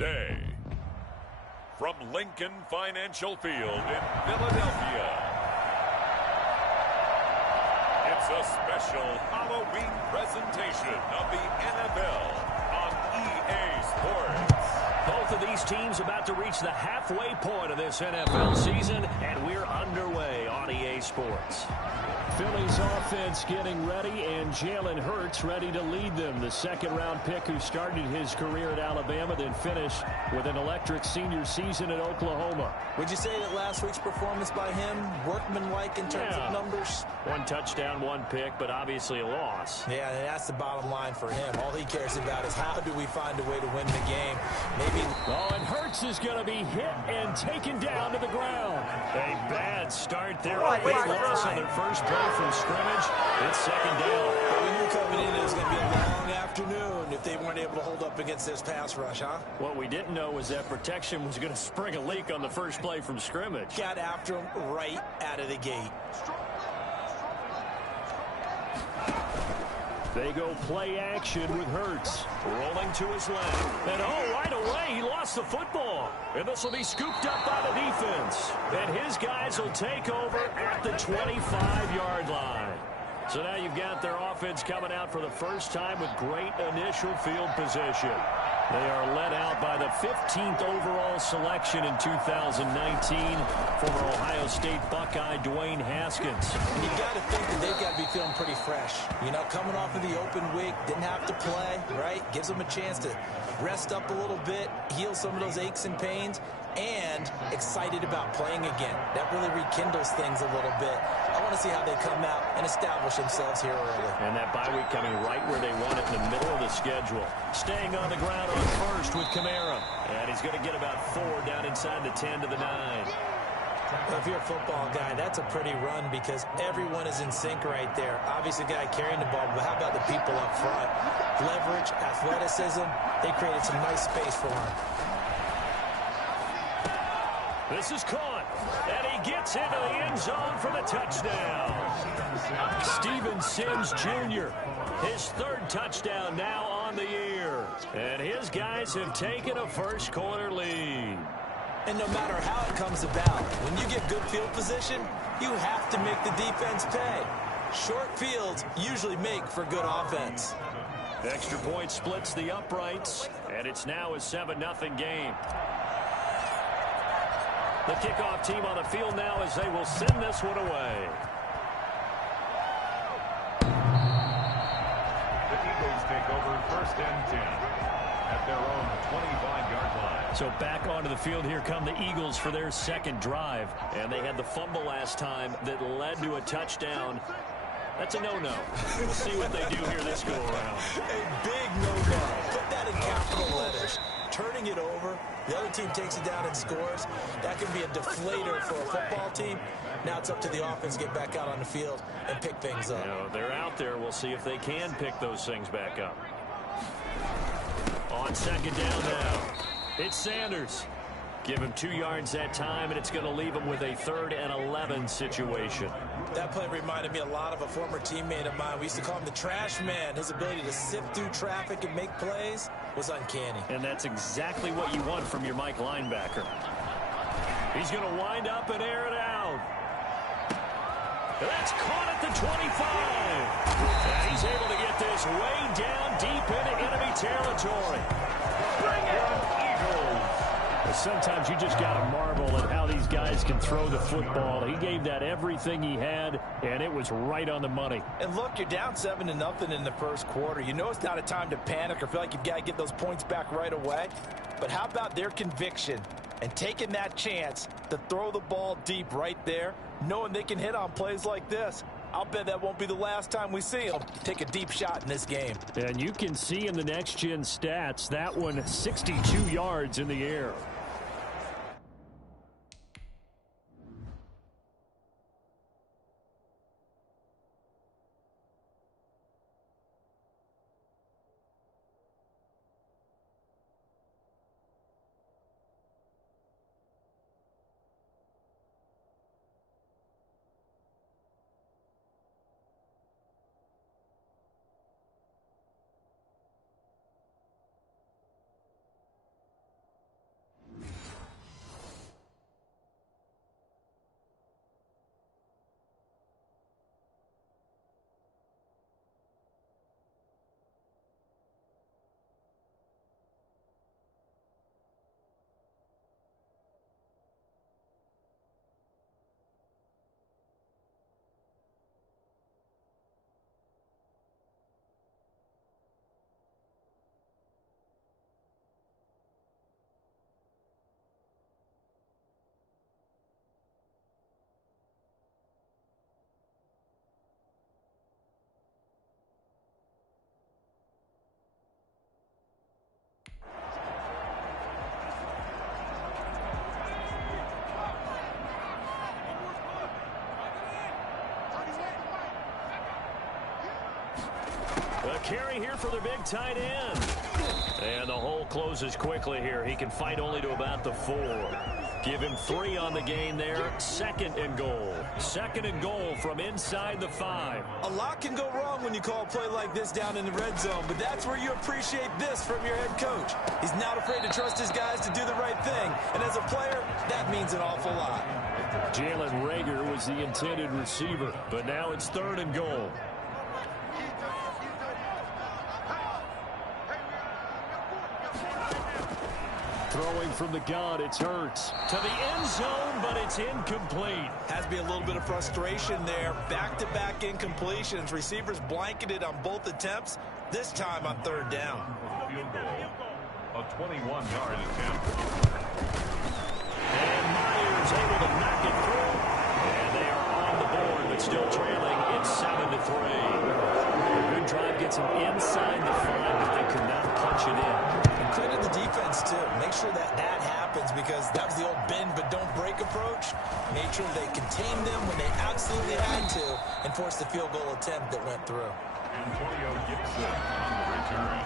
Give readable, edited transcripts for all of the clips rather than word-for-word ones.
Today, from Lincoln Financial Field in Philadelphia, it's a special Halloween presentation of the NFL on EA Sports. Both of these teams about to reach the halfway point of this NFL season, and we're underway on EA Sports. Philly's offense getting ready, and Jalen Hurts ready to lead them. The second-round pick who started his career at Alabama, then finished with an electric senior season at Oklahoma. Would you say that last week's performance by him, workmanlike in terms of numbers? One touchdown, one pick, but obviously a loss. Yeah, and that's the bottom line for him. All he cares about is how do we find a way to win the game. Maybe. Oh, and Hurts is going to be hit and taken down to the ground. A bad start there. A big loss on their first play from scrimmage. It's second down. Well, we knew coming in it was going to be a long afternoon if they weren't able to hold up against this pass rush, huh? What we didn't know was that protection was going to spring a leak on the first play from scrimmage. Got after him right out of the gate. They go play action with Hurts. Rolling to his left. And right away, he lost the football. And this will be scooped up by the defense. And his guys will take over at the 25-yard line. So now you've got their offense coming out for the first time with great initial field position. They are led out by the 15th overall selection in 2019, former Ohio State Buckeye Dwayne Haskins. And you've got to think that they've got to be feeling pretty fresh. You know, coming off of the open week, didn't have to play, right? Gives them a chance to rest up a little bit, heal some of those aches and pains, and excited about playing again. That really rekindles things a little bit. I want to see how they come out and establish themselves here early. And that bye week coming right where they want it, in the middle of the schedule. Staying on the ground on first with Kamara. And he's going to get about 4 down inside the 10 to the 9. If you're a football guy, that's a pretty run because everyone is in sync right there. Obviously, the guy carrying the ball, but how about the people up front? Leverage, athleticism, they created some nice space for him. This is caught, and he gets into the end zone for the touchdown. Steven Sims Jr., his third touchdown now on the year. And his guys have taken a first-quarter lead. And no matter how it comes about, when you get good field position, you have to make the defense pay. Short fields usually make for good offense. Extra point splits the uprights, and it's now a 7-0 game. The kickoff team on the field now as they will send this one away. The Eagles take over first and 10 at their own 25-yard line. So back onto the field, here come the Eagles for their second drive. And they had the fumble last time that led to a touchdown. That's a no-no. We'll see what they do here this go-around. A big no-no. Put that in capital letters. Turning it over, the other team takes it down and scores. That can be a deflator for a football team. Now it's up to the offense to get back out on the field and pick things up. You know, they're out there. We'll see if they can pick those things back up. On second down now, it's Sanders. Give him 2 yards that time, and it's going to leave him with a 3rd and 11 situation. That play reminded me a lot of a former teammate of mine. We used to call him the trash man. His ability to sift through traffic and make plays was uncanny. And that's exactly what you want from your Mike linebacker. He's going to wind up and air it out. That's caught at the 25. And he's able to get this way down deep into enemy territory. Bring it, Eagles. Sometimes you just got to marvel at how these guys can throw the football. He gave that everything he had, and it was right on the money. And look, you're down 7-0 in the first quarter. You know it's not a time to panic or feel like you've got to get those points back right away. But how about their conviction and taking that chance to throw the ball deep right there, knowing they can hit on plays like this? I'll bet that won't be the last time we see them take a deep shot in this game. And you can see in the next-gen stats, that one 62 yards in the air. A carry here for the big tight end. And the hole closes quickly here. He can fight only to about the 4. Give him 3 on the gain there. 2nd and goal. 2nd and goal from inside the 5. A lot can go wrong when you call a play like this down in the red zone, but that's where you appreciate this from your head coach. He's not afraid to trust his guys to do the right thing, and as a player, that means an awful lot. Jalen Reagor was the intended receiver, but now it's 3rd and goal. Throwing from the gun, it's Hurts. To the end zone, but it's incomplete. Has to be a little bit of frustration there. Back-to-back incompletions. Receivers blanketed on both attempts, this time on 3rd down. Field goal, a 21-yard attempt. And Myers able to knock it through. And they are on the board, but still trailing. It's 7-3. A good drive gets them inside the 5, but they could not punch it in. Credit the defense, too. Make sure that happens because that was the old bend but don't break approach. Made sure they contained them when they absolutely had to and forced the field goal attempt that went through. Antonio Gibson on the return.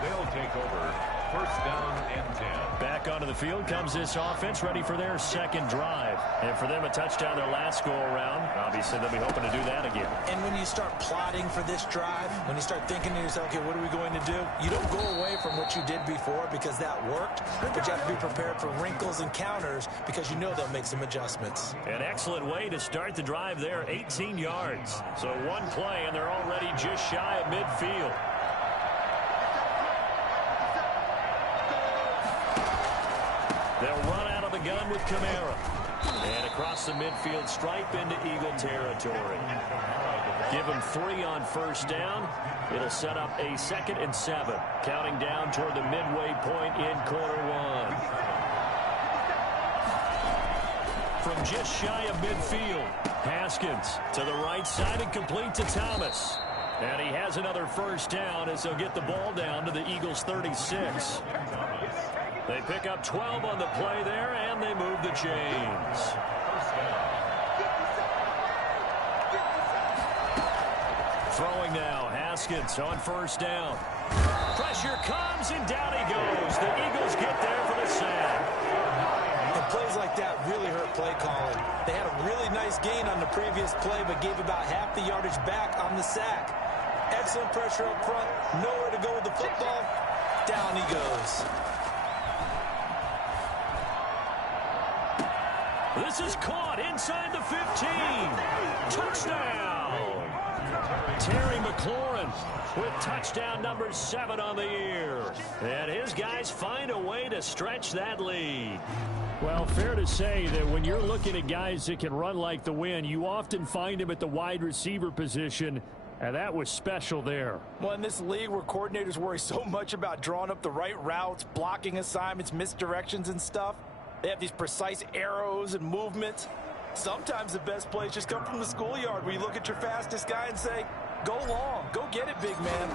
They'll take over 1st down and 10. Back onto the field comes this offense, ready for their 2nd drive. And for them, a touchdown their last go-around. Obviously, they'll be hoping to do that again. And when you start plotting for this drive, when you start thinking to yourself, okay, what are we going to do? You don't go away from what you did before because that worked, but you have to be prepared for wrinkles and counters because you know they'll make some adjustments. An excellent way to start the drive there, 18 yards. So 1 play, and they're already just shy of midfield. They'll run out of the gun with Kamara. And across the midfield stripe into Eagle territory. Give him 3 on 1st down. It'll set up a 2nd and 7. Counting down toward the midway point in quarter 1. From just shy of midfield, Haskins to the right side and complete to Thomas. And he has another 1st down as they'll get the ball down to the Eagles' 36. They pick up 12 on the play there, and they move the chains. Throwing now, Haskins on 1st down. Pressure comes, and down he goes. The Eagles get there for the sack. And plays like that really hurt play calling. They had a really nice gain on the previous play, but gave about half the yardage back on the sack. Excellent pressure up front, nowhere to go with the football. Down he goes. This is caught inside the 15. Touchdown! Terry McLaurin with touchdown number 7 on the year. And his guys find a way to stretch that lead. Well, fair to say that when you're looking at guys that can run like the wind, you often find them at the wide receiver position. And that was special there. Well, in this league where coordinators worry so much about drawing up the right routes, blocking assignments, misdirections and stuff, they have these precise arrows and movements. Sometimes the best plays just come from the schoolyard where you look at your fastest guy and say, go long, go get it, big man.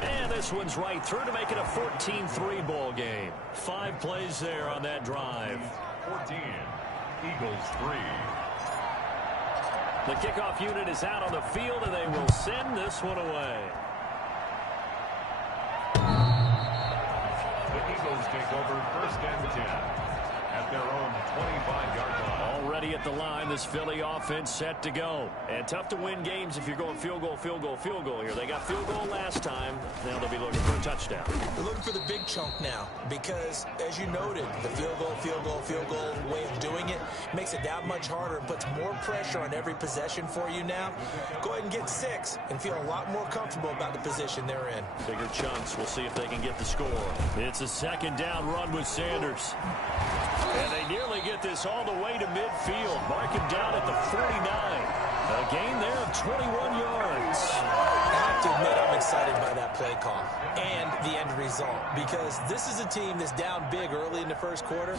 And this one's right through to make it a 14-3 ball game. 5 plays there on that drive. 14, Eagles 3. The kickoff unit is out on the field, and they will send this one away. The Eagles take over 1st and 10 at their own 25-yard line. Already at the line, this Philly offense set to go. And tough to win games if you're going field goal, field goal, field goal here. They got field goal last time. Now they'll be looking for a touchdown. They're looking for the big chunk now because, as you noted, the field goal way of doing it makes it that much harder and puts more pressure on every possession for you now. Go ahead and get 6 and feel a lot more comfortable about the position they're in. Bigger chunks. We'll see if they can get the score. It's a 2nd down run with Sanders. And they nearly get this all the way to midfield. Mark him down at the 49. A gain there of 21 yards. I have to admit I'm excited by that play call and the end result because this is a team that's down big early in the 1st quarter,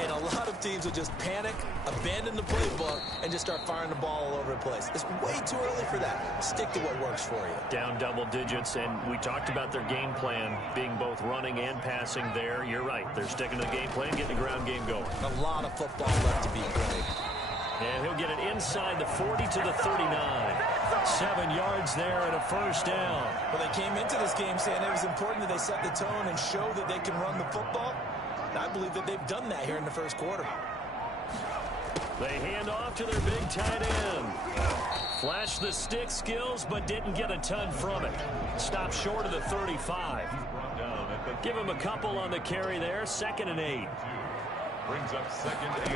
and a lot of teams will just panic, abandon the playbook, and just start firing the ball all over the place. It's way too early for that. Stick to what works for you. Down double digits, and we talked about their game plan being both running and passing there. You're right. They're sticking to the game plan, getting the ground game going. A lot of football left to be played. And he'll get it inside the 40 to the 39. 7 yards there and a first down. Well, they came into this game saying it was important that they set the tone and show that they can run the football. And I believe that they've done that here in the first quarter. They hand off to their big tight end. Flashed the stick skills, but didn't get a ton from it. Stopped short of the 35. Give him a couple on the carry there. 2nd and 8. Brings up 2nd and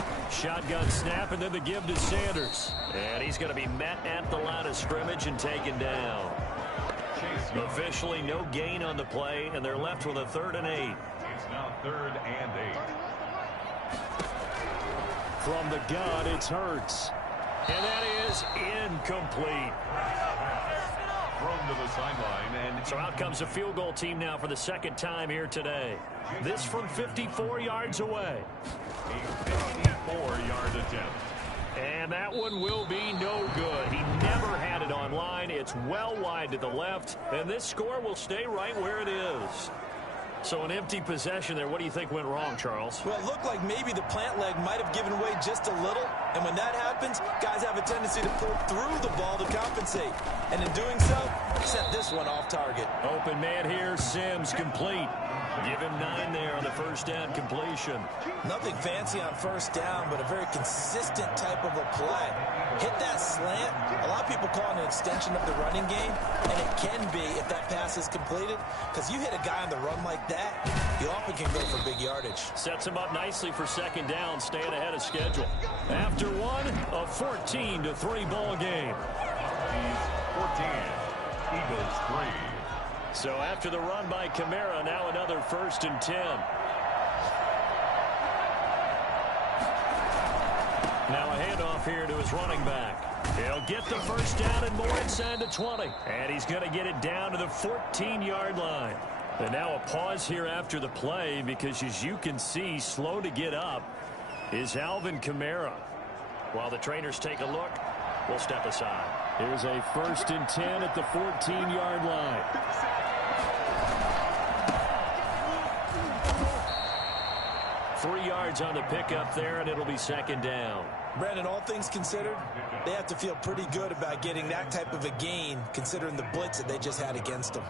8. Shotgun snap, and then the give to Sanders. And he's going to be met at the line of scrimmage and taken down. Officially no gain on the play, and they're left with a 3rd and 8. It's now 3rd and 8. From the gun, it's Hurts. And that is incomplete. Thrown to the sideline. And So out comes a field goal team now for the 2nd time here today. This from 54 yards away. A 54-yard attempt. And that one will be no good. He never had it on line. It's well wide to the left. And this score will stay right where it is. So an empty possession there. What do you think went wrong, Charles? Well, it looked like maybe the plant leg might have given way just a little. And when that happens, guys have a tendency to pull through the ball to compensate. And in doing so, set this one off target. Open man here. Sims complete. Give him 9 there on the first down completion. Nothing fancy on first down, but a very consistent type of a play. Hit that slant. A lot of people call it an extension of the running game, and it can be if that pass is completed, because you hit a guy on the run like that, you often can go for big yardage. Sets him up nicely for 2nd down, staying ahead of schedule. After one, a 14-3 ball game. 14. Eagles 3. So after the run by Kamara, now another 1st and 10. Now a handoff here to his running back. He'll get the first down and more inside the 20. And he's going to get it down to the 14-yard line. And now a pause here after the play because, as you can see, slow to get up is Alvin Kamara. While the trainers take a look, we'll step aside. Here's a 1st and 10 at the 14-yard line. Three yards on the pickup there, and it'll be 2nd down. Brandon, all things considered, they have to feel pretty good about getting that type of a gain, considering the blitz that they just had against them.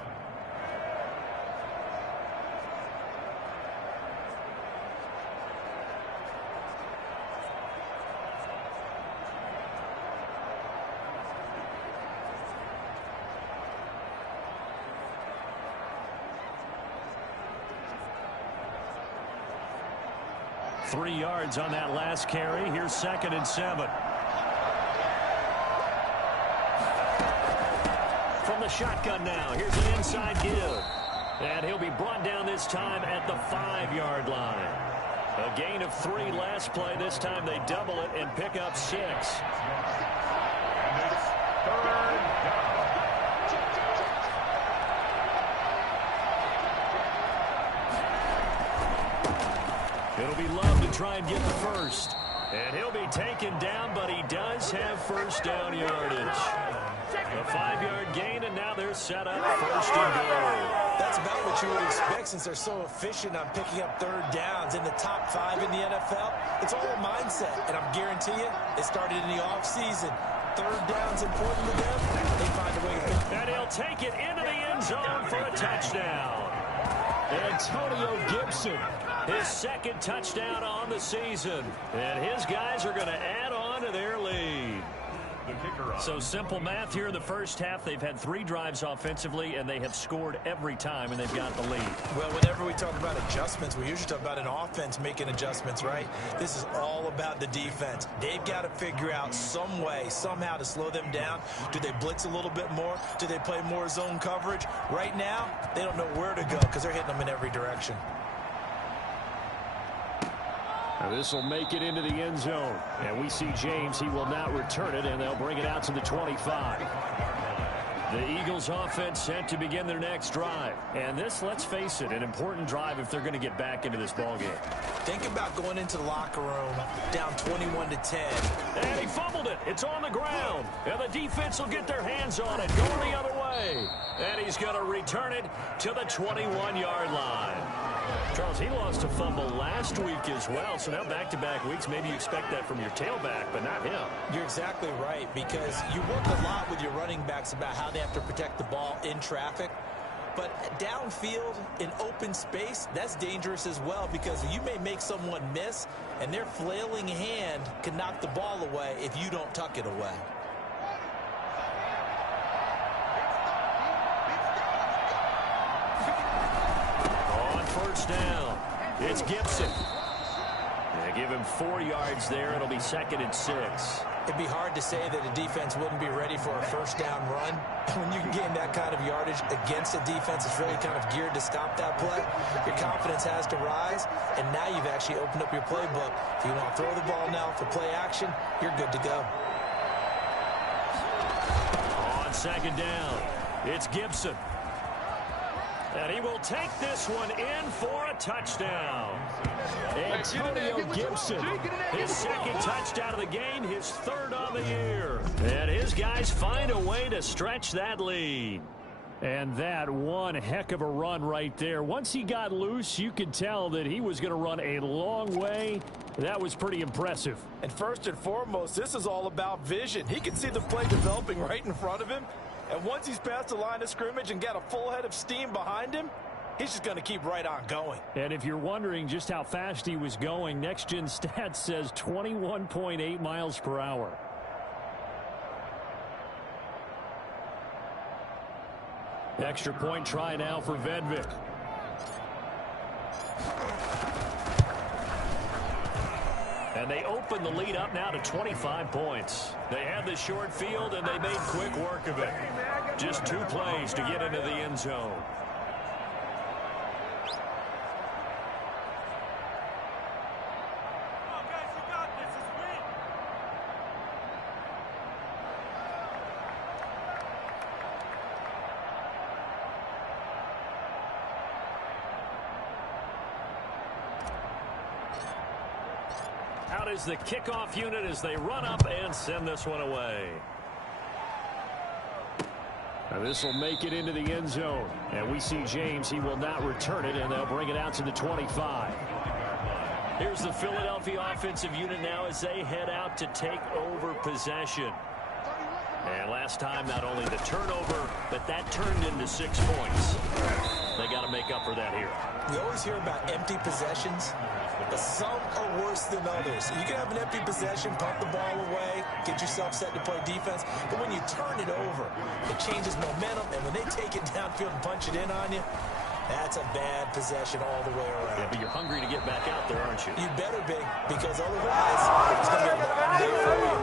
Three yards on that last carry. Here's 2nd and 7. From the shotgun now. Here's an inside give. And he'll be brought down this time at the 5-yard line. A gain of 3 last play. This time they double it and pick up 6. And it's 3rd down. It'll be Love to try and get the first. And he'll be taken down, but he does have first down yardage. A 5-yard gain, and now they're set up 1st and goal. That's about what you would expect since they're so efficient on picking up 3rd downs in the top 5 in the NFL. It's all a mindset, and I'm guarantee you, it started in the offseason. 3rd down's important to them. They find a way to pick. And he'll take it into the end zone for a touchdown. Antonio Gibson, his 2nd touchdown on the season. And his guys are going to add on to their lead. So simple math here in the first half. They've had 3 drives offensively, and they have scored every time, and they've got the lead. Well, whenever we talk about adjustments, we usually talk about an offense making adjustments, right? This is all about the defense. They've got to figure out some way, somehow to slow them down. Do they blitz a little bit more? Do they play more zone coverage? Right now, they don't know where to go because they're hitting them in every direction. This will make it into the end zone. And we see James. He will not return it, and they'll bring it out to the 25. The Eagles offense set to begin their next drive. And this, let's face it, an important drive if they're going to get back into this ballgame. Think about going into the locker room down 21-10. And he fumbled it. It's on the ground. And the defense will get their hands on it, going the other way. And he's going to return it to the 21-yard line. Charles, he lost a fumble last week as well, so now back-to-back weeks, maybe you expect that from your tailback, but not him. You're exactly right, because you work a lot with your running backs about how they have to protect the ball in traffic. But downfield, in open space, that's dangerous as well, because you may make someone miss, and their flailing hand can knock the ball away if you don't tuck it away. On first down, it's Gibson. They give him 4 yards there. It'll be 2nd and 6. It'd be hard to say that a defense wouldn't be ready for a first down run. When you can gain that kind of yardage against a defense that's really kind of geared to stop that play, your confidence has to rise, and now you've actually opened up your playbook. If you want to throw the ball now for play action, you're good to go. On 2nd down, it's Gibson. And he will take this one in for a touchdown. Antonio Gibson, his 2nd touchdown of the game, his 3rd on the year. And his guys find a way to stretch that lead. And that one heck of a run right there. Once he got loose, you could tell that he was going to run a long way. That was pretty impressive. And first and foremost, this is all about vision. He can see the play developing right in front of him. And once he's past the line of scrimmage and got a full head of steam behind him, he's just going to keep right on going. And if you're wondering just how fast he was going, Next Gen Stats says 21.8 miles per hour. Extra point try now for Vedvik. And they open the lead up now to 25 points. They had the short field, and they made quick work of it. Just 2 plays to get into the end zone. Out is the kickoff unit as they run up and send this one away. Now this will make it into the end zone. And we see James. He will not return it, and they'll bring it out to the 25. Here's the Philadelphia offensive unit now as they head out to take over possession. And last time, not only the turnover, but that turned into 6 points. They got to make up for that here. We always hear about empty possessions, but some are worse than others. You can have an empty possession, punt the ball away, get yourself set to play defense, but when you turn it over, it changes momentum, and when they take it downfield and punch it in on you, that's a bad possession all the way around. Yeah, but you're hungry to get back out there, aren't you? You better be, because otherwise, it's going to be a long day for you.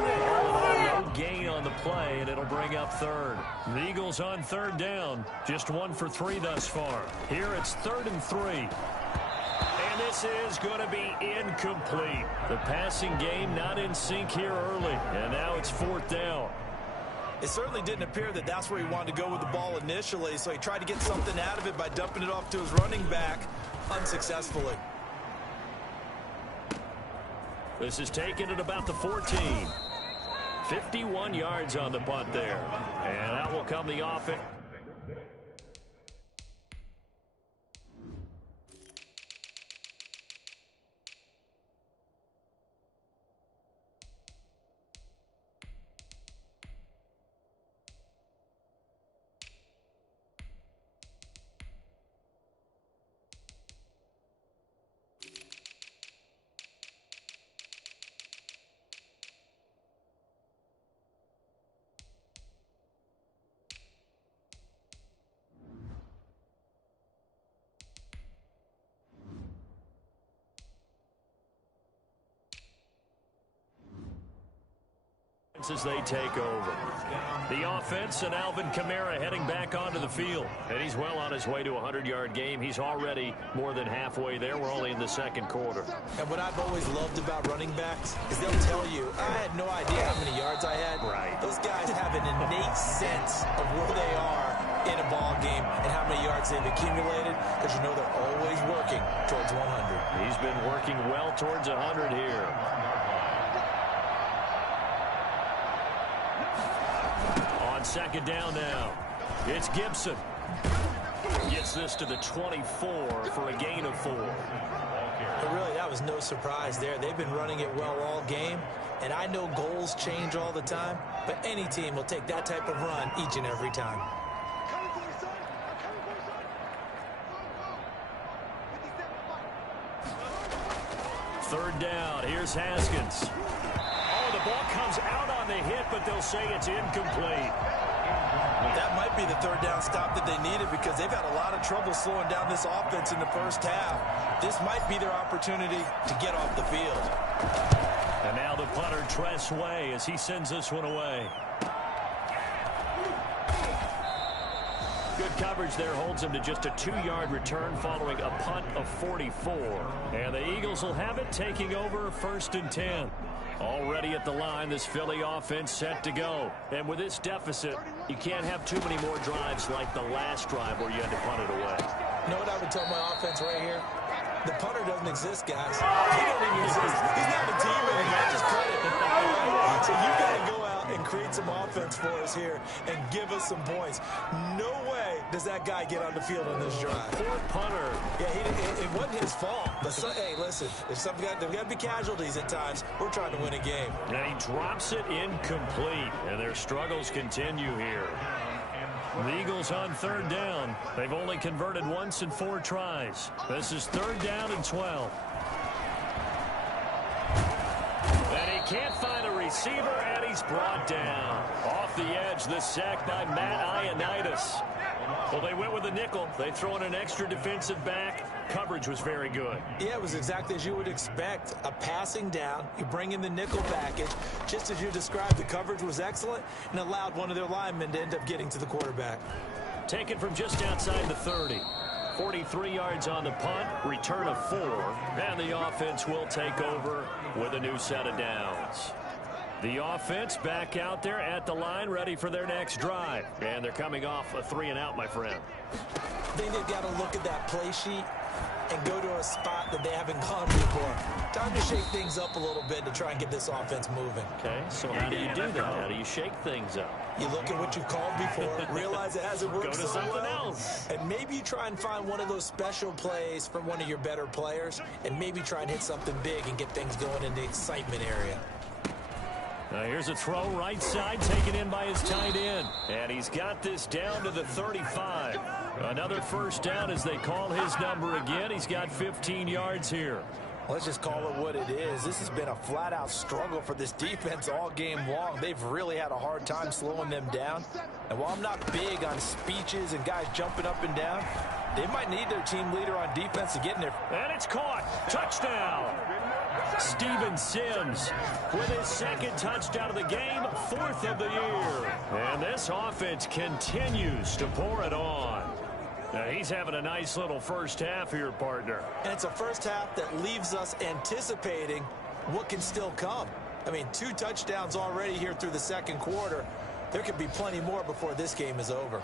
No gain on the play, and it'll bring up 3rd. The Eagles on 3rd down. Just 1 for 3 thus far. Here it's 3rd and 3. And this is going to be incomplete. The passing game not in sync here early. And now it's 4th down. It certainly didn't appear that that's where he wanted to go with the ball initially, so he tried to get something out of it by dumping it off to his running back unsuccessfully. This is taken at about the 14. 51 yards on the punt there. And out will come the offense. As they take over. The offense and Alvin Kamara heading back onto the field. And he's well on his way to a 100-yard game. He's already more than halfway there. We're only in the 2nd quarter. And what I've always loved about running backs is they'll tell you, I had no idea how many yards I had. Right. Those guys have an innate sense of where they are in a ball game and how many yards they've accumulated, because you know they're always working towards 100. He's been working well towards 100 here. On 2nd down now, it's Gibson. Gets this to the 24 for a gain of 4. But really, that was no surprise there. They've been running it well all game, and I know goals change all the time, but any team will take that type of run each and every time. Third down. Here's Haskins. Oh, the ball comes out on the hit, but they'll say it's incomplete. That might be the third down stop that they needed because they've had a lot of trouble slowing down this offense in the first half. This might be their opportunity to get off the field. And now the punter, Tress Way, as he sends this one away. Good coverage there holds him to just a 2-yard return following a punt of 44. And the Eagles will have it taking over 1st and 10. Already at the line, this Philly offense set to go. And with this deficit, you can't have too many more drives like the last drive where you had to punt it away. You know what I would tell my offense right here? The punter doesn't exist, guys. He doesn't even exist. He's not a team anymore. Just cut it. So you got to go out and create some offense for us here and give us some points. No way does that guy get on the field on this drive. Poor punter. Yeah, it wasn't his fault. But hey, listen, there's got to be casualties at times. We're trying to win a game. And he drops it incomplete. And their struggles continue here. The Eagles on 3rd down. They've only converted once in 4 tries. This is 3rd down and 12. And he can't find a receiver, and he's brought down. Off the edge, the sack by Matt Ioannidis. Well, they went with a nickel. They throw in an extra defensive back. Coverage was very good. Yeah, it was exactly as you would expect. A passing down. You bring in the nickel package. Just as you described, the coverage was excellent and allowed one of their linemen to end up getting to the quarterback. Taken from just outside the 30. 43 yards on the punt. Return of 4. And the offense will take over with a new set of downs. The offense back out there at the line, ready for their next drive. And they're coming off a 3-and-out, my friend. I think they've got to look at that play sheet and go to a spot that they haven't gone before. Time to shake things up a little bit to try and get this offense moving. Okay, so how do you do that? How do you shake things up? You look at what you've called before, realize it hasn't worked Go to so something well, else. and maybe you try and find one of those special plays from one of your better players, and maybe try and hit something big and get things going in the excitement area. Now here's a throw right side taken in by his tight end. And he's got this down to the 35. Another first down as they call his number again. He's got 15 yards here. Let's just call it what it is. This has been a flat-out struggle for this defense all game long. They've really had a hard time slowing them down. And while I'm not big on speeches and guys jumping up and down, they might need their team leader on defense to get in there. And it's caught. Touchdown. Steven Sims with his 2nd touchdown of the game, 4th of the year. And this offense continues to pour it on. Now he's having a nice little first half here, partner. And it's a first half that leaves us anticipating what can still come. I mean, 2 touchdowns already here through the 2nd quarter. There could be plenty more before this game is over.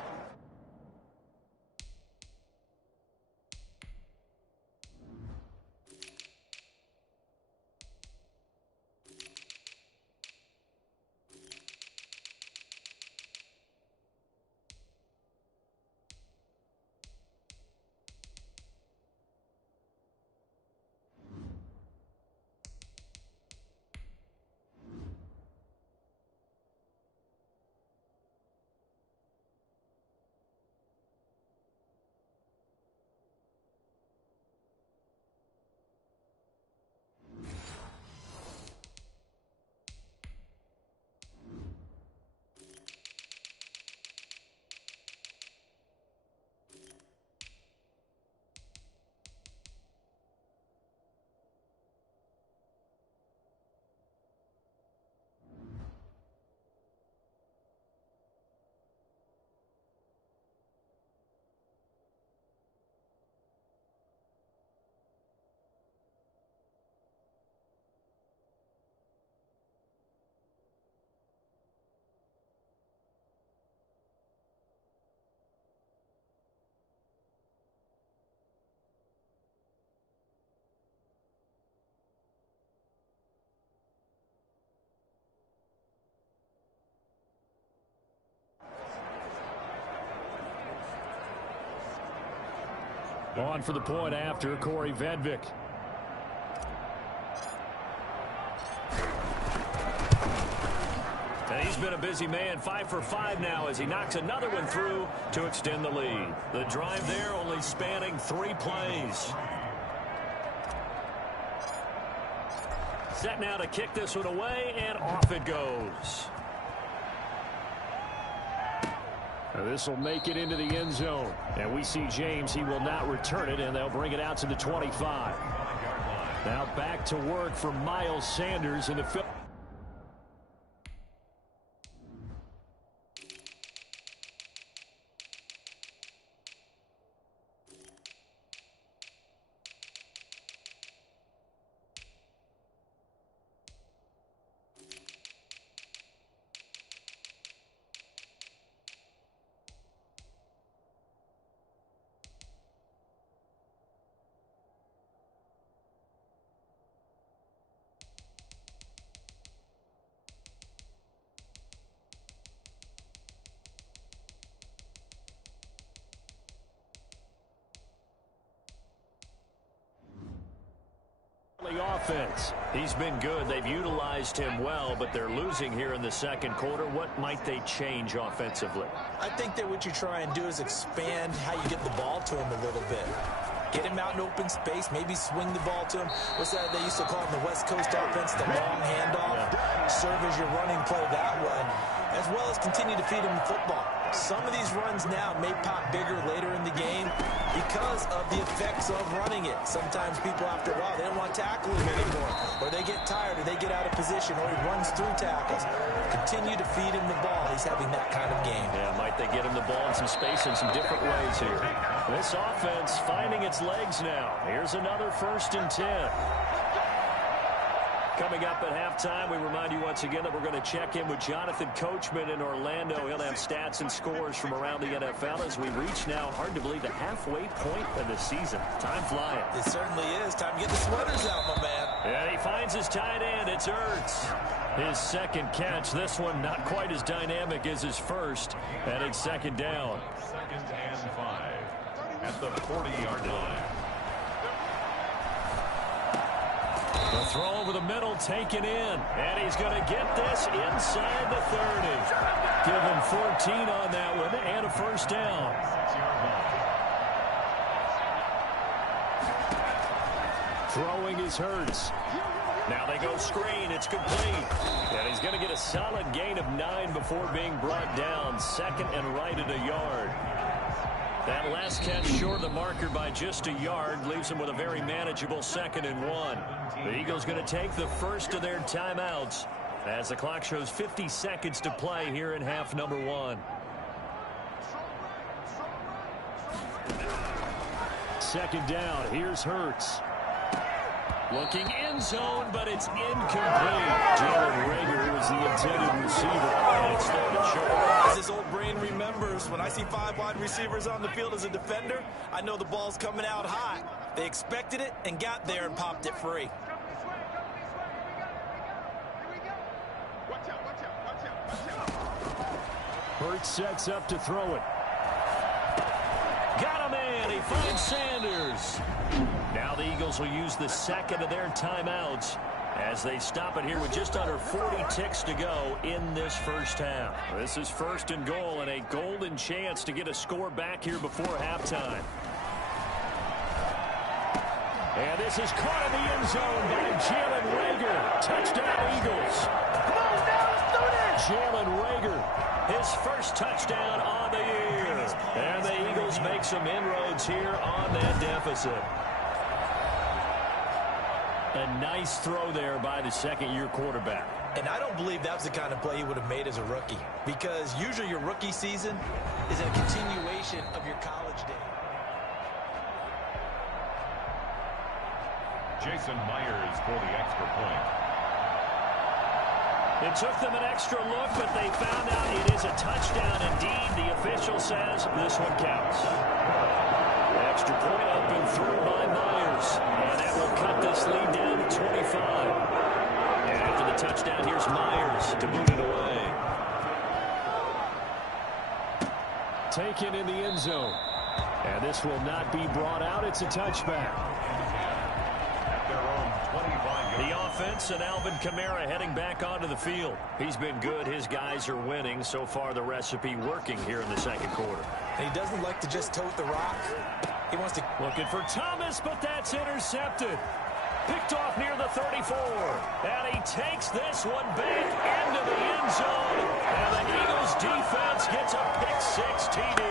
On for the point after, Corey Vedvik. And he's been a busy man, 5 for 5 now as he knocks another one through to extend the lead. The drive there only spanning 3 plays. Set now to kick this one away, and off it goes. This will make it into the end zone. And we see James, he will not return it, and they'll bring it out to the 25. Now back to work for Miles Sanders in the field. Offense. He's been good. They've utilized him well, but they're losing here in the second quarter. What might they change offensively? I think that what you try and do is expand how you get the ball to him a little bit. Get him out in open space, maybe swing the ball to him. What's that they used to call in the West Coast offense, the long handoff. Serve as your running play that way, as well as continue to feed him the football. Some of these runs now may pop bigger later in the game because of the effects of running it. Sometimes people, after a while, they don't want to tackle him anymore, or they get tired, or they get out of position, or he runs through tackles. Continue to feed him the ball. He's having that kind of game. Yeah, might they get him the ball in some space in some different ways here. This offense finding its legs now. Here's another 1st and 10. Coming up at halftime, we remind you once again that we're going to check in with Jonathan Coachman in Orlando. He'll have stats and scores from around the NFL as we reach now, hard to believe, the halfway point of the season. Time flying. It certainly is. Time to get the sweaters out, my man. And he finds his tight end. It's Ertz. His second catch. This one not quite as dynamic as his first. And it's 2nd down. 2nd and 5 at the 40-yard line. The throw over the middle taken in. And he's going to get this inside the 30. Give him 14 on that one and a 1st down. 6-yard line. Throwing is Hurts. Now they go screen. It's complete. And he's going to get a solid gain of 9 before being brought down. 2nd and right at a yard. That last catch short of the marker by just a yard leaves him with a very manageable 2nd and 1. The Eagles going to take the first of their timeouts as the clock shows 50 seconds to play here in half number 1. 2nd down. Here's Hurts. Looking end zone, but it's incomplete. Jalen Reagor was the intended receiver, and it started short. As his old brain remembers, when I see 5 wide receivers on the field as a defender, I know the ball's coming out hot. They expected it and got there and popped it free. Hurts sets up to throw it. Got him in. He finds Sanders. Now the Eagles will use the second of their timeouts as they stop it here with just under 40 ticks to go in this first half. This is 1st and goal and a golden chance to get a score back here before halftime. And this is caught in the end zone by Jalen Reagor. Touchdown, Eagles. Come on, now let's do this. Jalen Reagor, his first touchdown on the year. And the Eagles make some inroads here on that deficit. A nice throw there by the 2nd-year quarterback. And I don't believe that was the kind of play he would have made as a rookie, because usually your rookie season is a continuation of your college day. Jason Myers for the extra point. It took them an extra look, but they found out it is a touchdown indeed. The official says this one counts. Extra point up and through by Myers. And that will cut this lead down to 25. And after the touchdown, here's Myers to move it away. Taken in the end zone. And this will not be brought out. It's a touchback. At their own 25-yard line. The offense and Alvin Kamara heading back onto the field. He's been good. His guys are winning. So far, the recipe working here in the second quarter. And he doesn't like to just tote the rock. He wants to... Looking for Thomas, but that's intercepted. Picked off near the 34. And he takes this one back into the end zone. And the Eagles defense gets a pick-6 TD.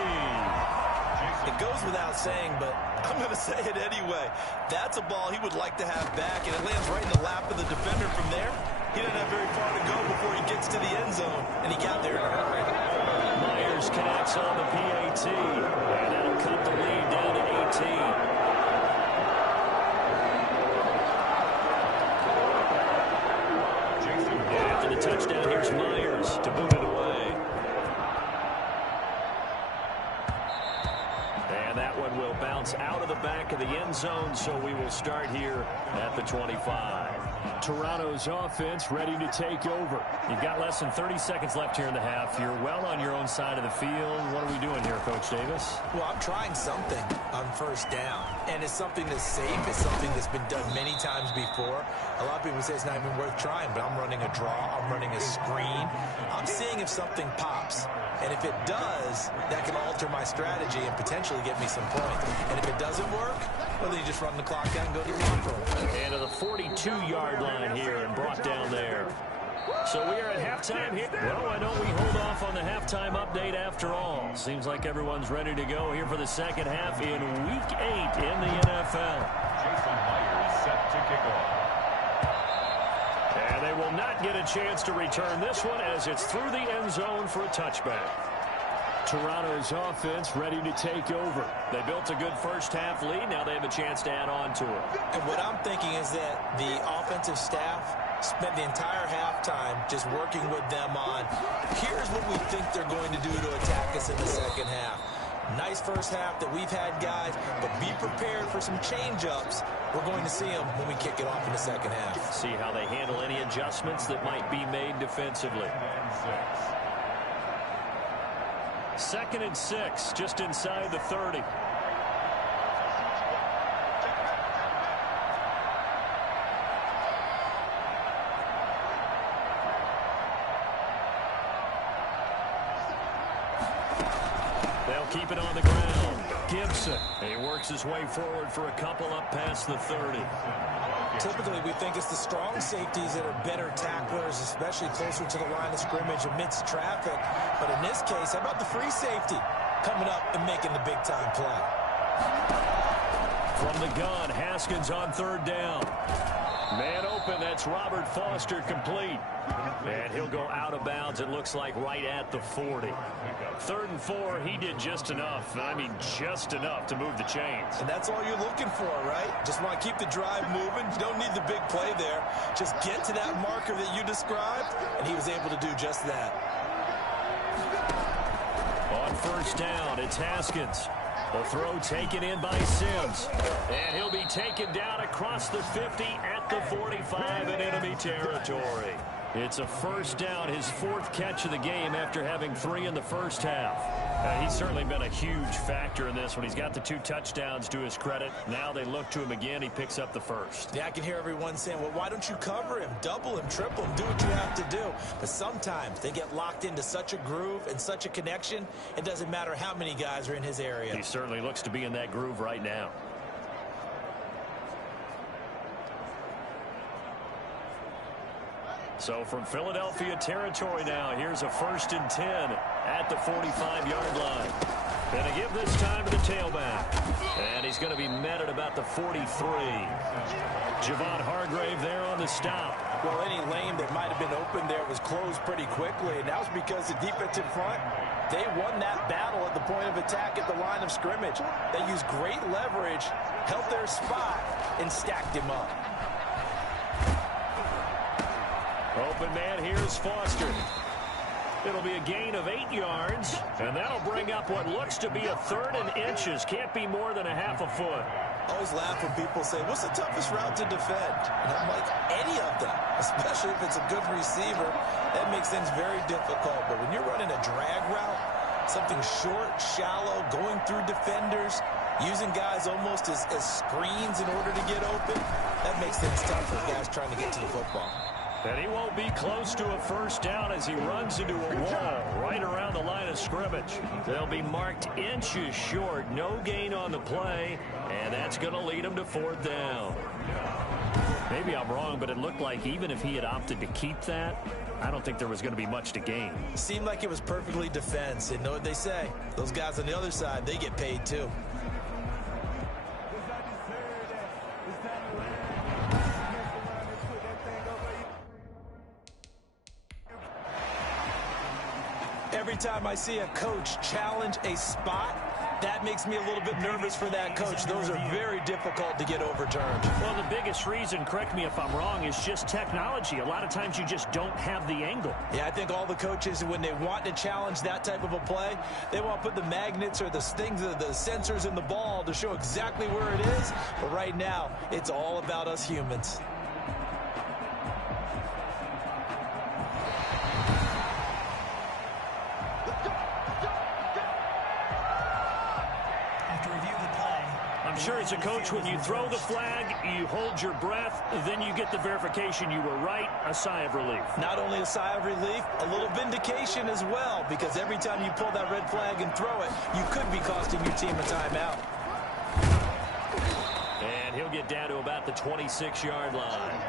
It goes without saying, but I'm going to say it anyway. That's a ball he would like to have back, and it lands right in the lap of the defender from there. He doesn't have very far to go before he gets to the end zone, and he got there in a hurry. Myers connects on the PAT, and that'll cut the lead down to 18. After the touchdown, here's Myers to boot it away. And that one will bounce out of the back of the end zone, so we will start here at the 25. Toronto's offense ready to take over. You've got less than 30 seconds left here in the half. You're well on your own side of the field. What are we doing here, Coach Davis? Well, I'm trying something on first down, and it's something that's safe. It's something that's been done many times before. A lot of people say it's not even worth trying, but I'm running a draw. I'm running a screen. I'm seeing if something pops. And if it does, that can alter my strategy and potentially get me some points. And if it doesn't work, well, then you just run the clock down and go to the locker room. And to the 42-yard line here and brought down there. So we are at halftime here. Well, why don't we hold off on the halftime update after all? Seems like everyone's ready to go here for the second half in Week 8 in the NFL. Jason Myers set to kick off. And they will not get a chance to return this one as it's through the end zone for a touchback. Toronto's offense ready to take over. They built a good first half lead. Now they have a chance to add on to it. And what I'm thinking is that the offensive staff spent the entire halftime just working with them on, here's what we think they're going to do to attack us in the second half. Nice first half that we've had, guys, but be prepared for some change-ups. We're going to see them when we kick it off in the second half. See how they handle any adjustments that might be made defensively. 2nd and 6, just inside the 30. They'll keep it on the ground. Gibson. He works his way forward for a couple up past the 30. Typically, we think it's the strong safeties that are better tacklers, especially closer to the line of scrimmage amidst traffic. But in this case, how about the free safety coming up and making the big-time play? From the gun, Haskins on 3rd down. Man open, that's Robert Foster complete. And he'll go out of bounds, it looks like right at the 40. 3rd and 4, he did just enough. I mean, just enough to move the chains. And that's all you're looking for, right? Just want to keep the drive moving. You don't need the big play there. Just get to that marker that you described, and he was able to do just that. On 1st down, it's Haskins. The throw taken in by Sims. And he'll be taken down across the 50 at the 45 in enemy territory. It's a 1st down, his 4th catch of the game after having 3 in the first half. He's certainly been a huge factor in this one. He's got the 2 touchdowns to his credit. Now they look to him again. He picks up the 1st. Yeah, I can hear everyone saying, well, why don't you cover him, double him, triple him, do what you have to do. But sometimes they get locked into such a groove and such a connection, it doesn't matter how many guys are in his area. He certainly looks to be in that groove right now. So from Philadelphia territory now, here's a 1st and 10 at the 45-yard line. Going to give this time to the tailback. And he's going to be met at about the 43. Javon Hargrave there on the stop. Well, any lane that might have been open there was closed pretty quickly, and that was because the defensive front, they won that battle at the point of attack at the line of scrimmage. They used great leverage, held their spot, and stacked him up. Open man, here's Foster. It'll be a gain of 8 yards, and that'll bring up what looks to be a 3rd and inches. Can't be more than a half a foot. I always laugh when people say, what's the toughest route to defend? And I'm like, any of them, especially if it's a good receiver. That makes things very difficult. But when you're running a drag route, Something short, shallow, going through defenders, using guys almost as screens in order to get open. That makes things tough for guys trying to get to the football. And he won't be close to a first down as he runs into a wall right around the line of scrimmage. They'll be marked inches short. No gain on the play, and that's going to lead him to 4th down. Maybe I'm wrong, but it looked like even if he had opted to keep that, I don't think there was going to be much to gain. Seemed like it was perfectly defense. And know what they say? Those guys on the other side, they get paid too. Every time I see a coach challenge a spot, that makes me a little bit nervous for that coach. Those are very difficult to get overturned. Well, the biggest reason, correct me if I'm wrong, is just technology. A lot of times you just don't have the angle. Yeah, I think all the coaches, when they want to challenge that type of a play, they want to put the magnets or the things, the sensors in the ball to show exactly where it is. But right now, it's all about us humans. I'm sure as a coach, when you throw the flag, you hold your breath, then you get the verification you were right, a sigh of relief. Not only a sigh of relief, a little vindication as well, because every time you pull that red flag and throw it, you could be costing your team a timeout. And he'll get down to about the 26-yard line.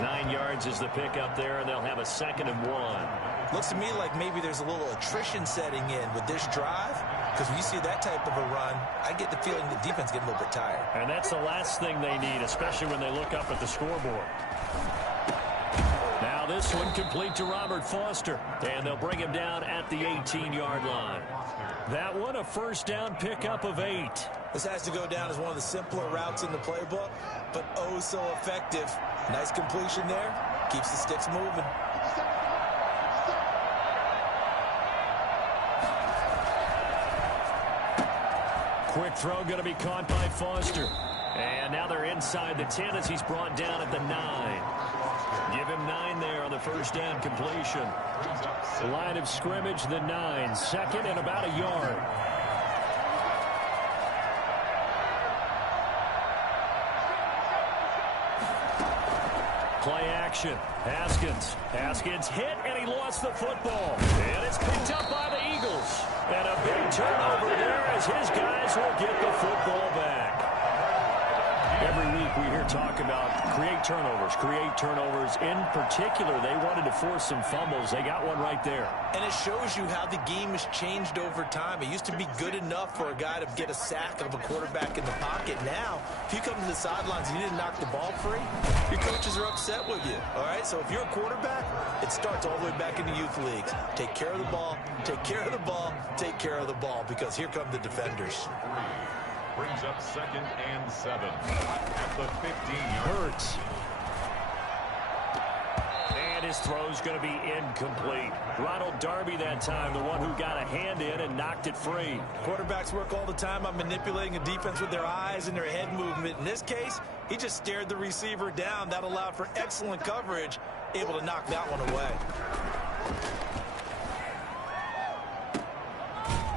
9 yards is the pickup there, and they'll have a 2nd and 1. Looks to me like maybe there's a little attrition setting in with this drive, because when you see that type of a run, I get the feeling the defense getting a little bit tired. And that's the last thing they need, especially when they look up at the scoreboard. Now this one complete to Robert Foster, and they'll bring him down at the 18-yard line. That one a 1st down pickup of 8. This has to go down as one of the simpler routes in the playbook, but oh so effective. Nice completion there. Keeps the sticks moving. Quick throw going to be caught by Foster. And now they're inside the 10 as he's brought down at the 9. Give him 9 there on the 1st down completion. Line of scrimmage, the 9. 2nd and about a yard. Play action. Haskins hit, and he lost the football. And it's picked up by the Eagles. And a big turnover there as his guys will get the football back. Every week we hear talk about create turnovers. In particular, they wanted to force some fumbles. They got one right there. And it shows you how the game has changed over time. It used to be good enough for a guy to get a sack of a quarterback in the pocket. Now, if you come to the sidelines and you didn't knock the ball free, your coaches are upset with you. All right, so if you're a quarterback, it starts all the way back in the youth leagues. Take care of the ball, take care of the ball, take care of the ball, because here come the defenders. Brings up 2nd and 7 at the 15-yard. Hurts. And his throw's going to be incomplete. Ronald Darby that time, the one who got a hand in and knocked it free. Quarterbacks work all the time on manipulating a defense with their eyes and their head movement. In this case, he just stared the receiver down. That allowed for excellent coverage, able to knock that one away.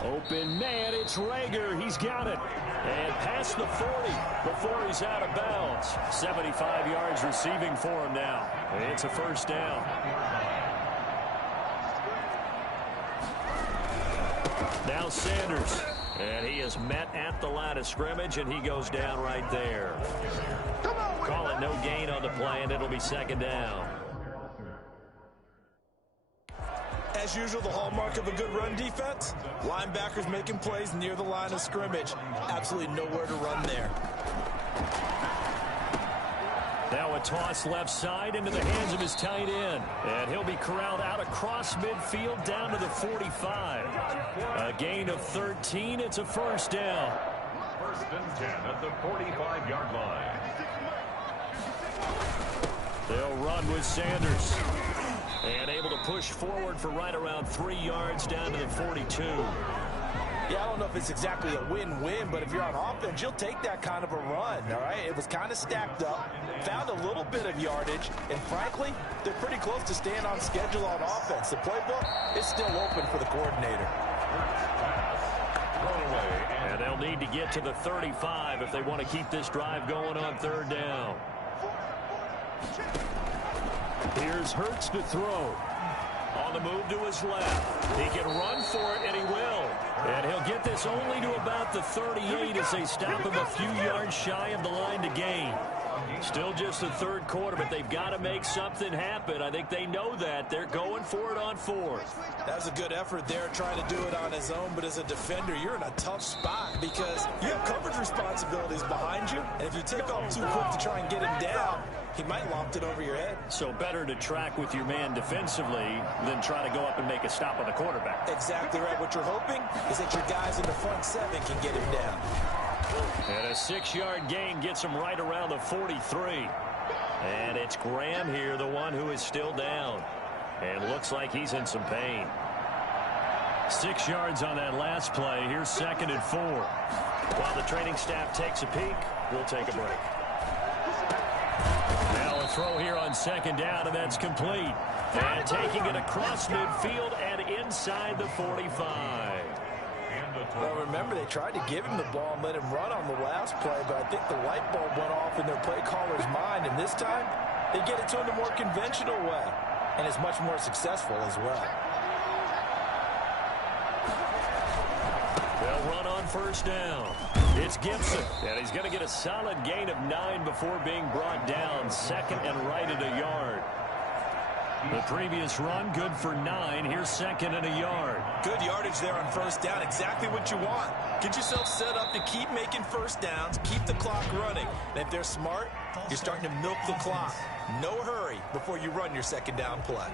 Open man, it's Rager. He's got it. And past the 40 before he's out of bounds. 75 yards receiving for him now. It's a 1st down. Now Sanders. And he is met at the line of scrimmage, and he goes down right there. Call it no gain on the play, and it'll be 2nd down. As usual, the hallmark of a good run defense, linebackers making plays near the line of scrimmage. Absolutely nowhere to run there. Now a toss left side into the hands of his tight end. And he'll be corralled out across midfield down to the 45. A gain of 13. It's a 1st down. 1st and 10 at the 45-yard line. They'll run with Sanders. And able to push forward for right around 3 yards down to the 42. Yeah, I don't know if it's exactly a win-win, but if you're on offense, you'll take that kind of a run, all right? It was kind of stacked up, found a little bit of yardage, and frankly, they're pretty close to staying on schedule on offense. The playbook is still open for the coordinator. And they'll need to get to the 35 if they want to keep this drive going on third down. Here's Hurts to throw. On the move to his left. He can run for it, and he will. And he'll get this only to about the 38 as they stop him a few yards shy of the line to gain. Still just the third quarter, but they've got to make something happen. I think they know that. They're going for it on fourth. That was a good effort there, trying to do it on his own. But as a defender, you're in a tough spot because you have coverage responsibilities behind you. And if you take off too quick to try and get him down, he might loft it over your head. So better to track with your man defensively than try to go up and make a stop on the quarterback. Exactly right. What you're hoping is that your guys in the front seven can get him down. And a 6-yard gain gets him right around the 43. And it's Graham here, the one who is still down. And looks like he's in some pain. 6 yards on that last play. Here's 2nd and 4. While the training staff takes a peek, we'll take a break. Now a throw here on 2nd down, and that's complete. And taking it across midfield and inside the 45. Well, remember, they tried to give him the ball and let him run on the last play, but I think the light bulb went off in their play caller's mind, and this time they get it to him the more conventional way, and it's much more successful as well. They'll run on first down. It's Gibson, and he's going to get a solid gain of 9 before being brought down. 2nd and right at a yard. The previous run, good for 9. Here's 2nd and a yard. Good yardage there on first down. Exactly what you want. Get yourself set up to keep making first downs, keep the clock running. And if they're smart, you're starting to milk the clock. No hurry before you run your 2nd down play.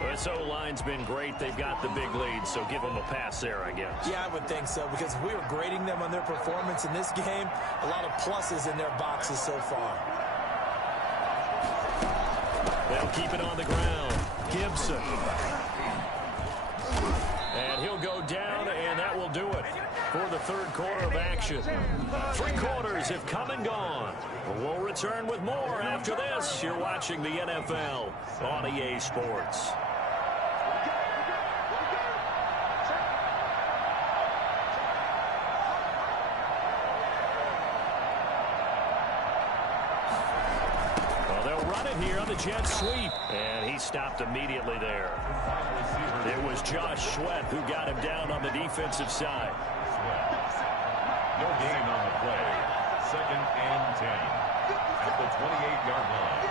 Well, this O-line's been great. They've got the big lead, so give them a pass there, I guess. Yeah, I would think so, because if we were grading them on their performance in this game, a lot of pluses in their boxes so far. They'll keep it on the ground. Gibson. And he'll go down, and that will do it for the third quarter of action. 3 quarters have come and gone. We'll return with more after this. You're watching the NFL on EA Sports. Here on the jet sweep, and he stopped immediately there. It was Josh Sweat who got him down on the defensive side. No gain on the play. 2nd and 10 at the 28-yard line.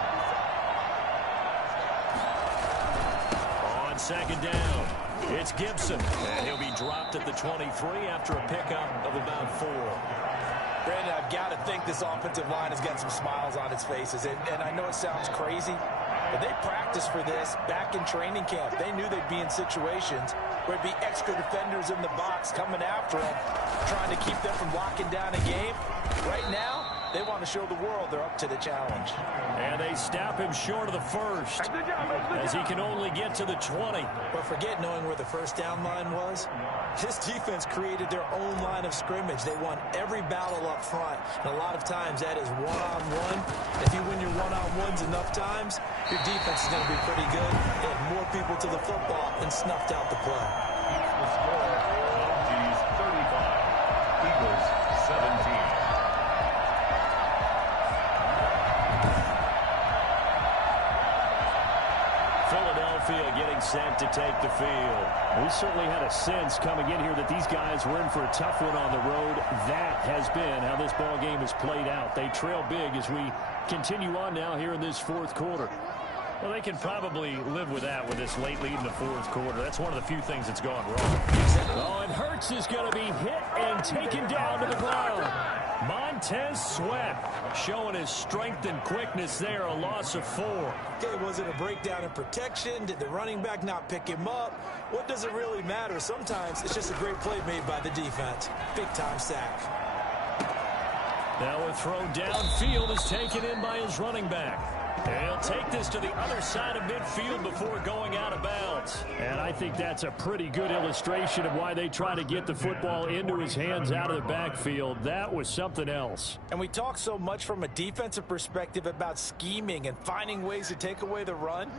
On 2nd down, it's Gibson, and he'll be dropped at the 23 after a pickup of about 4. Brandon, I've got to think this offensive line has got some smiles on its faces. And I know it sounds crazy, but they practiced for this back in training camp. They knew they'd be in situations where it'd be extra defenders in the box coming after them, trying to keep them from locking down a game. Right now, they want to show the world they're up to the challenge. And they stop him short of the first, as he can only get to the 20. But forget knowing where the first down line was. This defense created their own line of scrimmage. They won every battle up front. And a lot of times that is one-on-one. If you win your one-on-ones enough times, your defense is going to be pretty good. They had more people to the football and snuffed out the play. The score, Chiefs 35, Eagles 17. Philadelphia getting set to take the field. We certainly had a sense coming in here that these guys were in for a tough one on the road. That has been how this ball game has played out. They trail big as we continue on now here in this fourth quarter. Well, they can probably live with that with this late lead in the fourth quarter. That's one of the few things that's gone wrong. Oh, and Hurts is going to be hit and taken down to the ground. Montez Sweat showing his strength and quickness there, a loss of 4. Okay, was it a breakdown in protection? Did the running back not pick him up? What does it really matter? Sometimes it's just a great play made by the defense. Big-time sack. Now a throw downfield is taken in by his running back. And he'll take this to the other side of midfield before going out of bounds. And I think that's a pretty good illustration of why they try to get the football into his hands out of the backfield. That was something else. And we talk so much from a defensive perspective about scheming and finding ways to take away the run.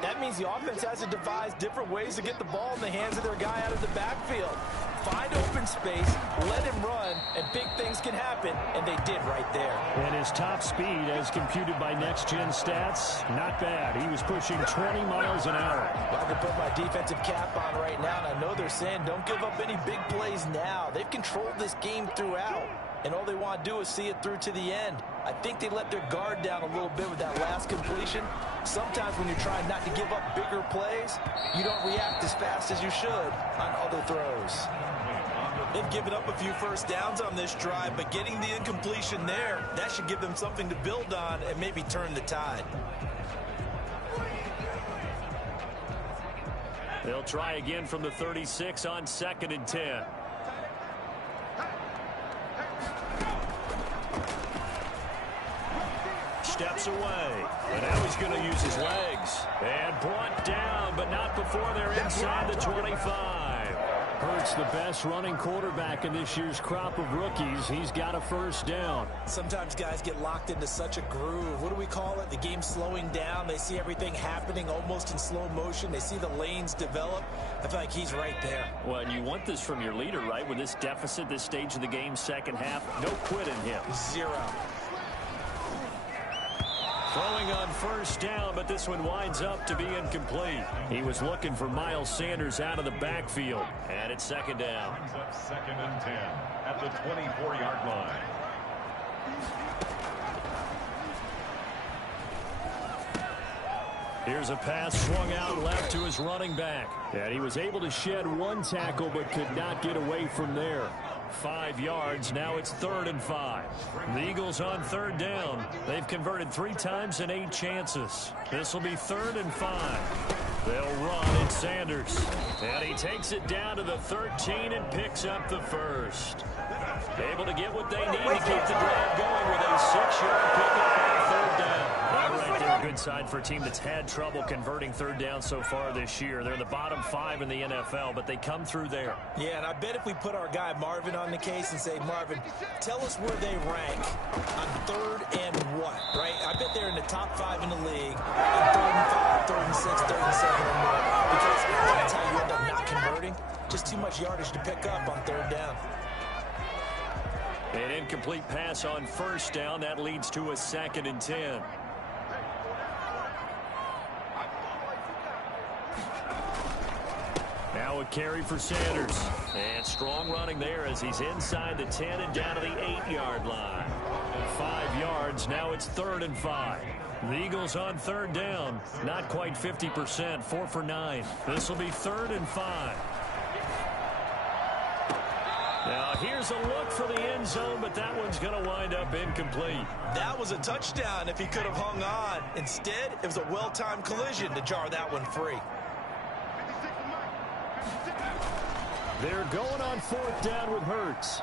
That means the offense has to devise different ways to get the ball in the hands of their guy out of the backfield. Find open space, let him run, and big things can happen, and they did right there. And his top speed, as computed by Next Gen Stats, not bad. He was pushing 20 miles an hour. I can put my defensive cap on right now, and I know they're saying don't give up any big plays now. They've controlled this game throughout, and all they want to do is see it through to the end. I think they let their guard down a little bit with that last completion. Sometimes when you're trying not to give up bigger plays, you don't react as fast as you should on other throws. They've given up a few first downs on this drive, but getting the incompletion there, that should give them something to build on and maybe turn the tide. They'll try again from the 36 on 2nd and 10. Steps away, and now he's going to use his legs. And brought down, but not before they're inside the 25. Hurts the best running quarterback in this year's crop of rookies. He's got a first down. Sometimes guys get locked into such a groove. What do we call it? The game's slowing down. They see everything happening almost in slow motion. They see the lanes develop. I feel like he's right there. Well, and you want this from your leader, right? With this deficit, this stage of the game, second half, no quit in him. Zero. Throwing on first down, but this one winds up to be incomplete. He was looking for Miles Sanders out of the backfield. And it's second down. Brings up 2nd and 10 at the 24-yard line. Here's a pass swung out left to his running back. And he was able to shed one tackle, but could not get away from there. 5 yards. Now it's 3rd and 5. The Eagles on 3rd down. They've converted 3 times in 8 chances. This will be 3rd and 5. They'll run. It's Sanders. And he takes it down to the 13 and picks up the first. Able to get what they need to keep the drive going with a 6-yard pickup on 3rd down. Right there, a good side for a team that's had trouble converting 3rd down so far this year. They're in the bottom 5 in the NFL, but they come through there. Yeah, and I bet if we put our guy Marvin on the case and say, Marvin, tell us where they rank on 3rd and what, right? I bet they're in the top 5 in the league on 3rd and 5, 3rd and 6, 3rd and 7 or more. Because that's how you end up not converting. Just too much yardage to pick up on 3rd down. An incomplete pass on first down. That leads to a 2nd and 10. Now a carry for Sanders. And strong running there as he's inside the 10 and down to the 8-yard line. 5 yards. Now it's 3rd and 5. The Eagles on 3rd down. Not quite 50%. 4 for 9. This will be 3rd and 5. Now here's a look for the end zone, but that one's going to wind up incomplete. That was a touchdown if he could have hung on. Instead, it was a well-timed collision to jar that one free. They're going on 4th down with Hurts.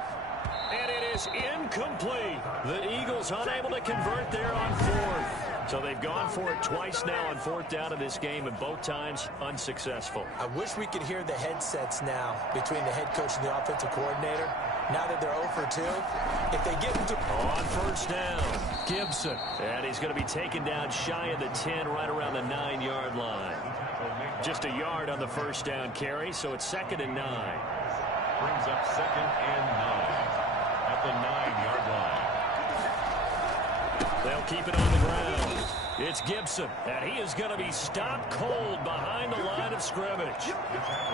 And it is incomplete. The Eagles unable to convert there on 4th. So they've gone for it twice now on 4th down in this game, and both times unsuccessful. I wish we could hear the headsets now between the head coach and the offensive coordinator. Now that they're 0 for 2, if they get into... On first down, Gibson. And he's going to be taken down shy of the 10, right around the 9-yard line. Just a yard on the first down carry, so it's 2nd and 9. Brings up 2nd and 9 at the 9-yard line. They'll keep it on the ground. It's Gibson, and he is going to be stopped cold behind the line of scrimmage.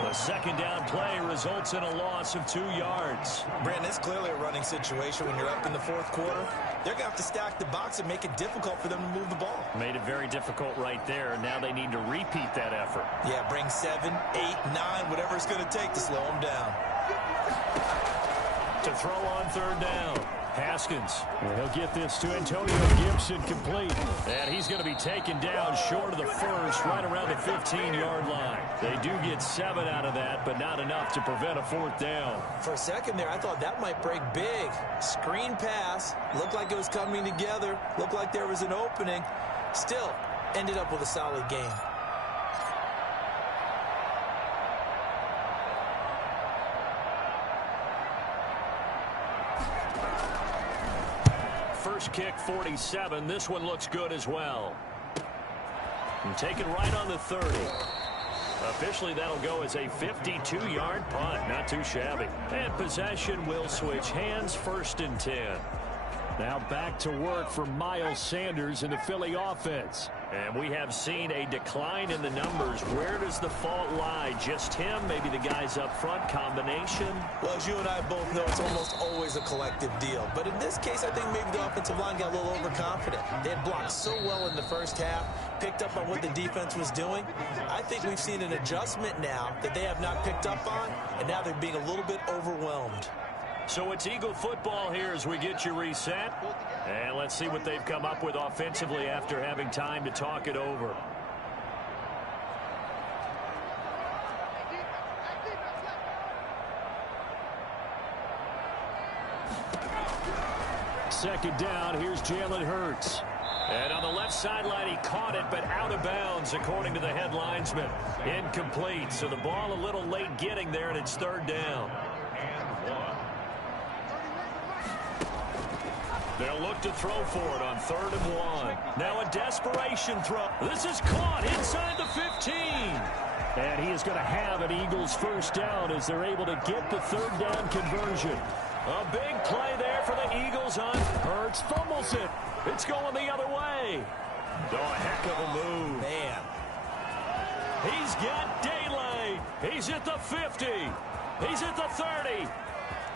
The 2nd down play results in a loss of 2 yards. Brandon, it's clearly a running situation when you're up in the 4th quarter. They're going to have to stack the box and make it difficult for them to move the ball. Made it very difficult right there. Now they need to repeat that effort. Yeah, bring 7, 8, 9, whatever it's going to take to slow them down. To throw on 3rd down. Haskins. And he'll get this to Antonio Gibson complete. And he's going to be taken down short of the first, right around the 15-yard line. They do get 7 out of that, but not enough to prevent a 4th down. For a second there, I thought that might break big. Screen pass. Looked like it was coming together. Looked like there was an opening. Still, ended up with a solid game. First kick, 47. This one looks good as well. And taken right on the 30. Officially, that'll go as a 52-yard punt. Not too shabby. And possession will switch hands, 1st and 10. Now back to work for Miles Sanders in the Philly offense. And we have seen a decline in the numbers. Where does the fault lie? Just him? Maybe the guys up front? Combination? Well, as you and I both know, it's almost always a collective deal. But in this case, I think maybe the offensive line got a little overconfident. They had blocked so well in the first half, picked up on what the defense was doing. I think we've seen an adjustment now that they have not picked up on, and now they're being a little bit overwhelmed. So it's Eagle football here as we get you reset. And let's see what they've come up with offensively after having time to talk it over. Second down, here's Jalen Hurts. And on the left sideline, he caught it, but out of bounds, according to the head linesman. Incomplete, so the ball a little late getting there, and it's 3rd down. They'll look to throw for it on 3rd and 1. Now a desperation throw. This is caught inside the 15. And he is going to have an Eagles 1st down as they're able to get the 3rd down conversion. A big play there for the Eagles on Hurts. Fumbles it. It's going the other way. Oh, a heck of a move. Man. He's got daylight. He's at the 50. He's at the 30.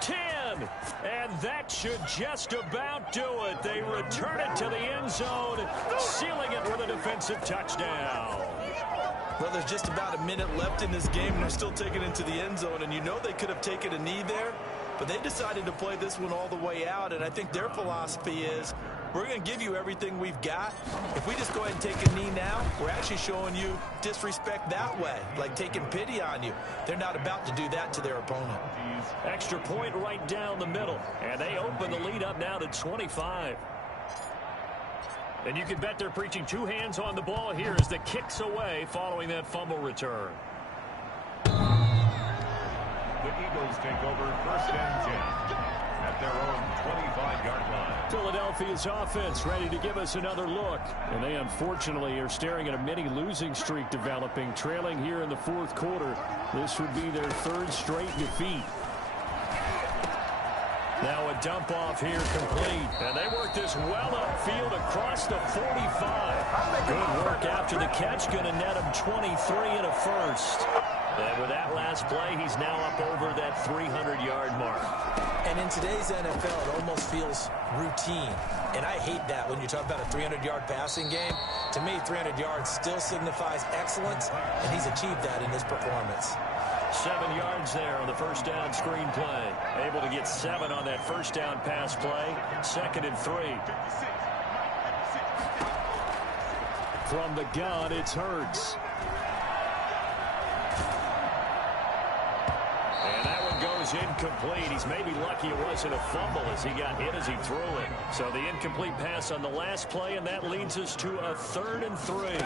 10. And that should just about do it. They return it to the end zone, sealing it with a defensive touchdown. Well, there's just about a minute left in this game, and they're still taking it to the end zone. And you know they could have taken a knee there, but they decided to play this one all the way out. And I think their philosophy is, we're going to give you everything we've got. If we just go ahead and take a knee now, we're actually showing you disrespect that way, like taking pity on you. They're not about to do that to their opponent. Extra point right down the middle. And they open the lead up now to 25. And you can bet they're preaching 2 hands on the ball here as the kick's away following that fumble return. The Eagles take over 1st and 10 at their own 25-yard line. Philadelphia's offense ready to give us another look. And they unfortunately are staring at a mini losing streak developing, trailing here in the 4th quarter. This would be their 3rd straight defeat. Now a dump off here complete. And they work this well upfield across the 45. Good work after the catch. Going to net him 23 and a 1st. And with that last play, he's now up over that 300-yard mark. And in today's NFL, it almost feels routine. And I hate that when you talk about a 300-yard passing game. To me, 300 yards still signifies excellence, and he's achieved that in his performance. 7 yards there on the 1st down screen play. Able to get 7 on that 1st down pass play. 2nd and 3. From the gun, it's Hurts. And that one goes incomplete. He's maybe lucky it wasn't a fumble as he got hit as he threw it. So the incomplete pass on the last play, and that leads us to a 3rd and 3.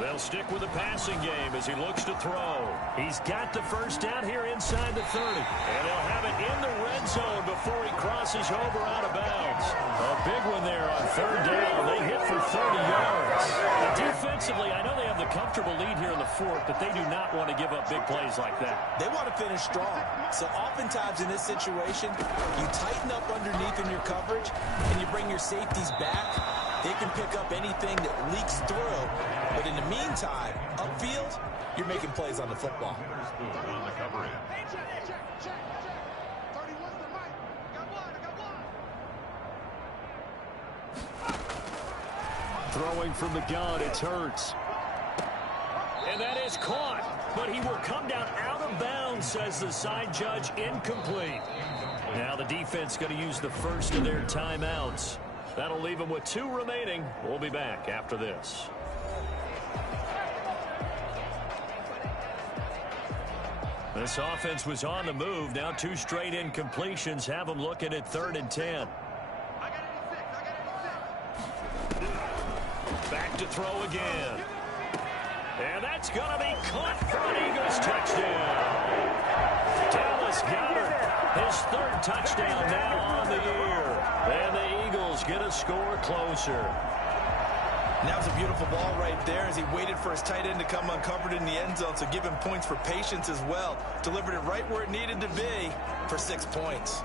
They'll stick with the passing game as he looks to throw. He's got the 1st down here inside the 30. And he'll have it in the red zone before he crosses over out of bounds. A big one there on 3rd down. They hit for 30 yards. Defensively, I know they have the comfortable lead here in the 4th, but they do not want to give up big plays like that. They want to finish strong. So oftentimes in this situation, you tighten up underneath in your coverage, and you bring your safeties back. They can pick up anything that leaks through. But in the meantime, upfield, you're making plays on the football. On the cover end. Throwing from the gun, it's Hurts. And that is caught. But he will come down out of bounds, says the side judge. Incomplete. Now the defense going to use the 1st of their timeouts. That'll leave them with 2 remaining. We'll be back after this. This offense was on the move. Now 2 straight incompletions have them looking at 3rd and 10. Back to throw again. And that's going to be caught for an Eagles touchdown. Dallas Goedert, his 3rd touchdown now on the year. And the Eagles get a score closer. And that was a beautiful ball right there as he waited for his tight end to come uncovered in the end zone, so give him points for patience as well. Delivered it right where it needed to be for 6 points.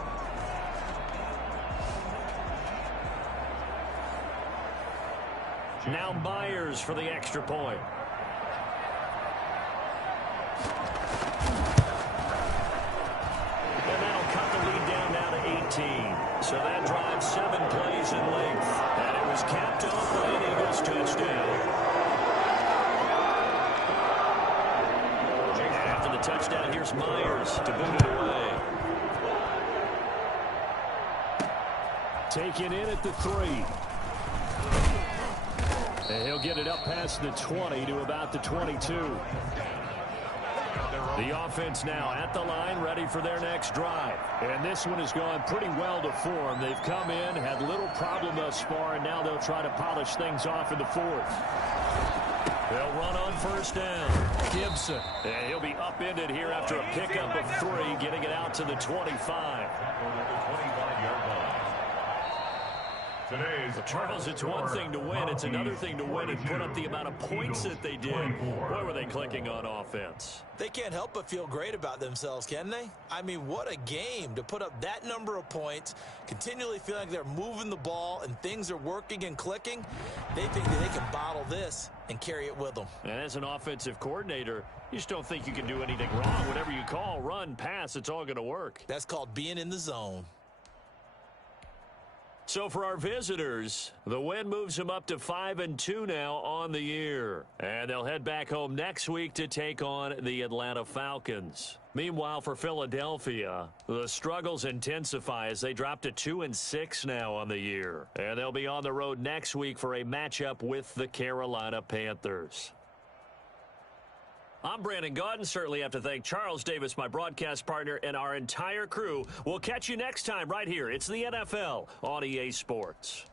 Now Myers for the extra point. And that'll cut the lead down now to 18. So that drives 7 plays in length. And it was capped off by an Eagles touchdown. After the touchdown, here's Myers to boot it away. Taken in at the 3. And he'll get it up past the 20 to about the 22. The offense now at the line, ready for their next drive. And this one has gone pretty well to form. They've come in, had little problem thus far, and now they'll try to polish things off in the 4th. They'll run on first down. Gibson. And he'll be upended here after a pickup of 3, getting it out to the 25. Well, Charles, it's one thing to win. It's another thing to win and put up the amount of points that they did. Boy, were they clicking on offense. They can't help but feel great about themselves, can they? I mean, what a game to put up that number of points, continually feeling like they're moving the ball and things are working and clicking. They think that they can bottle this and carry it with them. And as an offensive coordinator, you just don't think you can do anything wrong. Whatever you call, run, pass, it's all going to work. That's called being in the zone. So for our visitors, the win moves them up to 5-2 now on the year. And they'll head back home next week to take on the Atlanta Falcons. Meanwhile, for Philadelphia, the struggles intensify as they drop to 2-6 now on the year. And they'll be on the road next week for a matchup with the Carolina Panthers. I'm Brandon Gaudin. Certainly have to thank Charles Davis, my broadcast partner, and our entire crew. We'll catch you next time right here. It's the NFL on EA Sports.